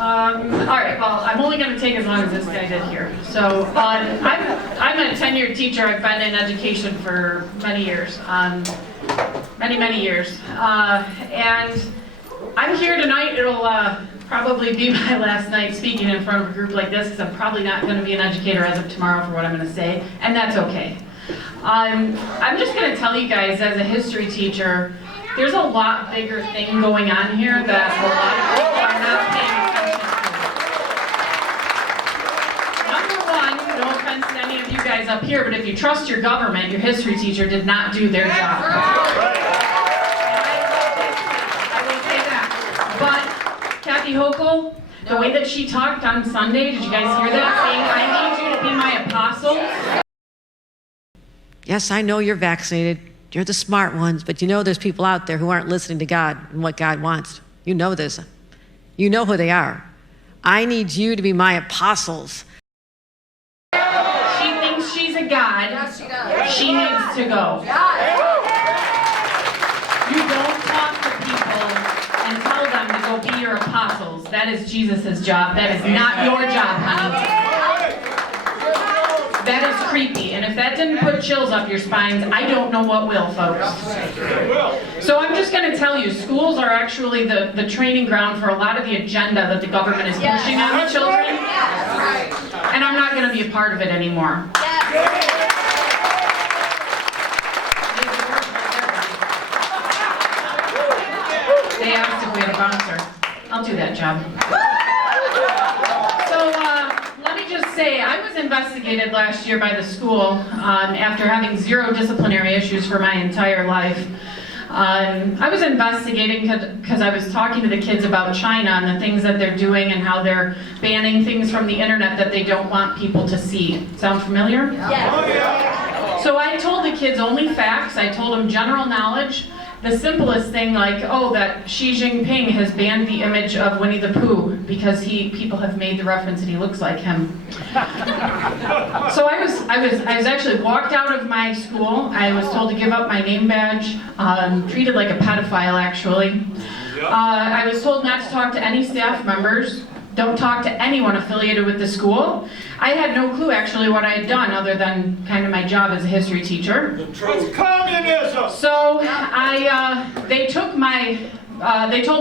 All right, well, I'm only going to take as long as this guy did here. So I'm a tenured teacher. I've been in education for many years, many years. And I'm here tonight. It'll probably be my last night speaking in front of a group like this, because I'm probably not going to be an educator as of tomorrow for what I'm going to say, and that's okay. I'm just going to tell you guys, as a history teacher, there's a lot bigger thing going on here that a lot of people are not paying attention to. Number one, no offense to any of you guys up here, but if you trust your government, your history teacher did not do their job. I will say that. But Kathy Hochul, the way that she talked on Sunday, did you guys hear that? Saying, I need you to be my apostles. Yes, I know you're vaccinated. You're the smart ones, but you know there's people out there who aren't listening to God and what God wants. You know this. You know who they are. I need you to be my apostles. She thinks she's a god. Yes, she does. She needs to go. You don't talk to people and tell them to go be your apostles. That is Jesus' job. That is not your job, honey. That is creepy, and if that didn't put chills up your spines, I don't know what will, folks. So I'm just going to tell you, schools are actually the training ground for a lot of the agenda that the government is pushing on the children, and I'm not going to be a part of it anymore. They asked if we had a bouncer. I'll do that job. Say, I was investigated last year by the school after having 0 disciplinary issues for my entire life. I was investigating because I was talking to the kids about China and the things that they're doing and how they're banning things from the internet that they don't want people to see. Sound familiar? Yes. Oh, yeah. So I told the kids only facts. I told them general knowledge. The simplest thing, like, oh, that Xi Jinping has banned the image of Winnie the Pooh because people have made the reference and he looks like him. So I was actually walked out of my school. I was told to give up my name badge, treated like a pedophile, actually. I was told not to talk to any staff members. Don't talk to anyone affiliated with the school. I had no clue actually what I had done other than kind of my job as a history teacher. It's communism! So they told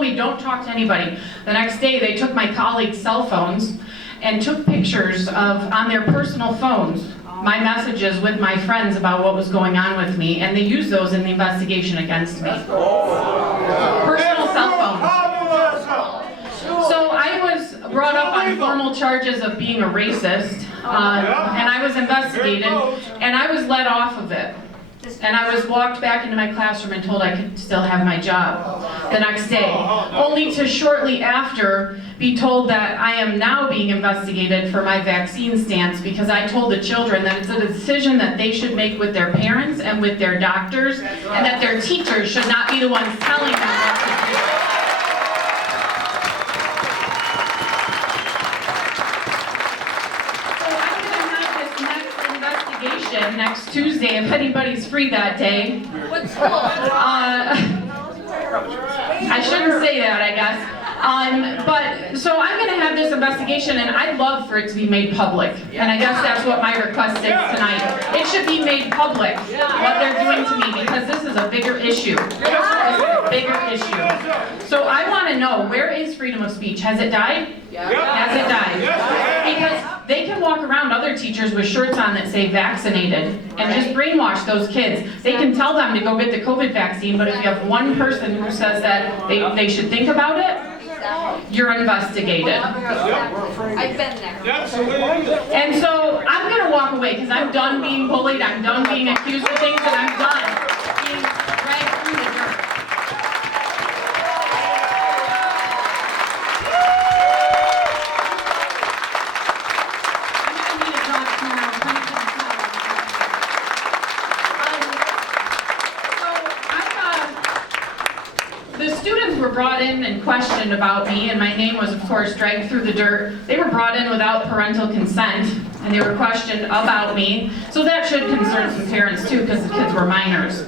me don't talk to anybody. The next day they took my colleagues' cell phones and took pictures on their personal phones, my messages with my friends about what was going on with me, and they used those in the investigation against me. Personal cell phones. So I was brought up on formal charges of being a racist, and I was investigated, and I was let off of it. And I was walked back into my classroom and told I could still have my job the next day, only to shortly after be told that I am now being investigated for my vaccine stance because I told the children that it's a decision that they should make with their parents and with their doctors, and that their teachers should not be the ones telling them what to do. Next Tuesday, if anybody's free that day. What school? I shouldn't say that, I guess. But so I'm going to have this investigation, and I'd love for it to be made public. And I guess that's what my request is tonight. It should be made public, what they're doing to me, because this is a bigger issue. This is a bigger issue. So I want to know, where is freedom of speech? Has it died? Has it died? Because they can walk around other teachers with shirts on that say vaccinated and just brainwash those kids. They can tell them to go get the COVID vaccine, but if you have one person who says that they should think about it, you're investigated. I've been there. And so I'm going to walk away because I'm done being bullied, I'm done being accused of things, and I'm done being dragged through the dirt. Brought in and questioned about me, and my name was of course dragged through the dirt. They were brought in without parental consent, and they were questioned about me. So that should concern some parents too, because the kids were minors.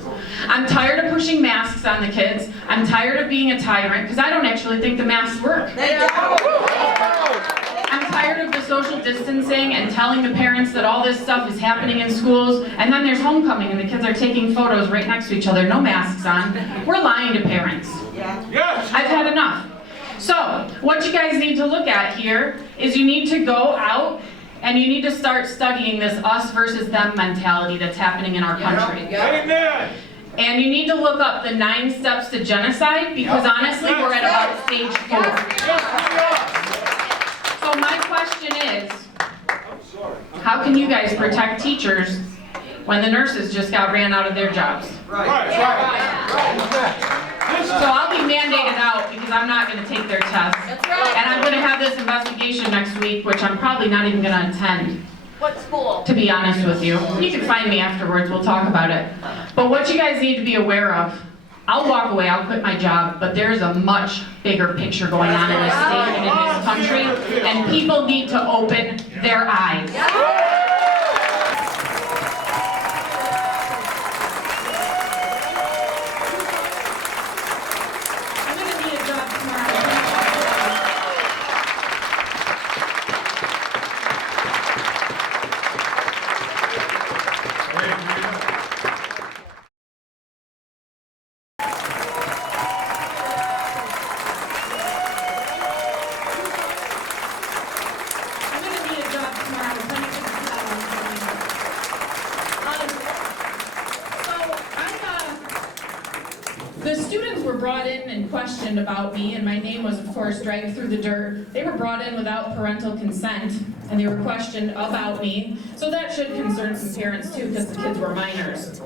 I'm tired of pushing masks on the kids. I'm tired of being a tyrant, because I don't actually think the masks work. I'm tired of the social distancing and telling the parents that all this stuff is happening in schools, and then there's homecoming and the kids are taking photos right next to each other, no masks on. We're lying to parents. Yes. I've had enough. So, what you guys need to look at here is you need to go out and you need to start studying this us versus them mentality that's happening in our country. Amen. And you need to look up the 9 steps to genocide, because honestly, we're at about stage 4. So my question is, how can you guys protect teachers when the nurses just got ran out of their jobs? Right. So I'll be mandated out because I'm not going to take their test. And I'm going to have this investigation next week, which I'm probably not even going to attend. What school? To be honest with you. You can find me afterwards, we'll talk about it. But what you guys need to be aware of, I'll walk away, I'll quit my job, but there's a much bigger picture going on in this state and in this country, and people need to open their eyes. I'm gonna need a job tomorrow. I'm gonna need a job tomorrow. The students were brought in and questioned about me, and my name was, of course, dragged through the dirt. They were brought in without parental consent, and they were questioned about me. So that should concern some parents too, because the kids were minors.